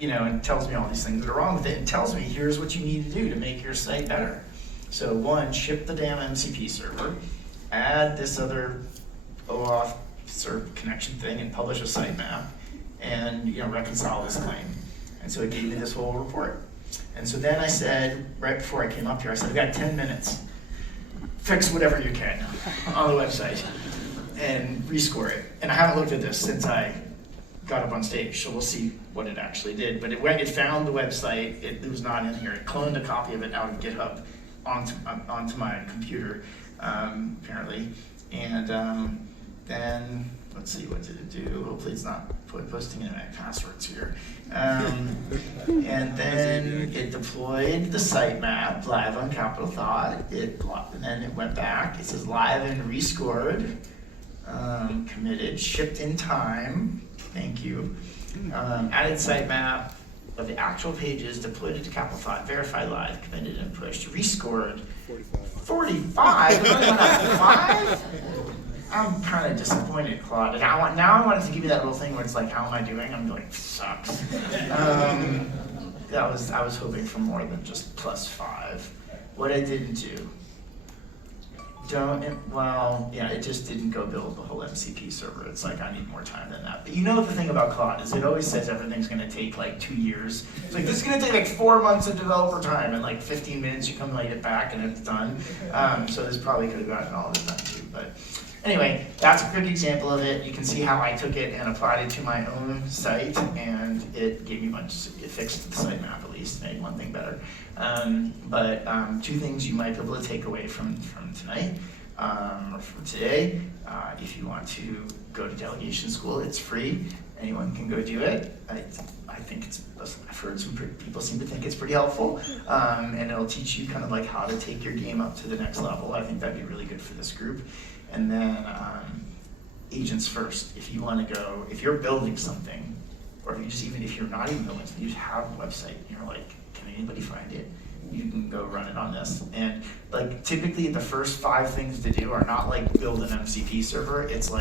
and tells me all these things that are wrong with it, and tells me here's what you need to do to make your site better. So one, ship the damn MCP server, add this other OAuth server connection thing, and publish a sitemap, and reconcile this claim. And so it gave me this whole report. And so then I said, right before I came up here, I said, I've got 10 minutes. Fix whatever you can on the website and rescore it. And I haven't looked at this since I got up on stage, so we'll see what it actually did. But when it found the website, it was not in here. It cloned a copy of it out of GitHub onto my computer, apparently. And then, let's see, what did it do? Hopefully it's not posting in my passwords here. And then it deployed the sitemap live on Capital Thought. And then it went back. It says live and rescored, committed, shipped in time. Thank you. Added sitemap of the actual pages, deployed it to Capital Thought, verified live, committed and pushed, rescored. 45? 5? I'm kind of disappointed, Claude. And now I wanted to give you that little thing where it's like, how am I doing? I'm going, sucks. I was hoping for more than just +5. What I didn't do, it just didn't go build the whole MCP server. It's like, I need more time than that. But the thing about Claude is it always says everything's going to take like 2 years. It's like, this is going to take like 4 months of developer time, and like 15 minutes you come light it back and it's done. So this probably could have gotten all of it done too. But anyway, that's a quick example of it. You can see how I took it and applied it to my own site, and it gave me a bunch. It fixed the sitemap at least, made one thing better. But 2 things you might be able to take away from tonight or from today. If you want to go to delegation school, it's free. Anyone can go do it. I think I've heard some people seem to think it's pretty helpful, and it'll teach you kind of like how to take your game up to the next level. I think that'd be really good for this group. And then agents first. If you want to go, if you're building something, or if you're not even building something, you just have a website, and you're like, can anybody find it? You can go run it on this. And like typically the first 5 things to do are not like build an MCP server. It's like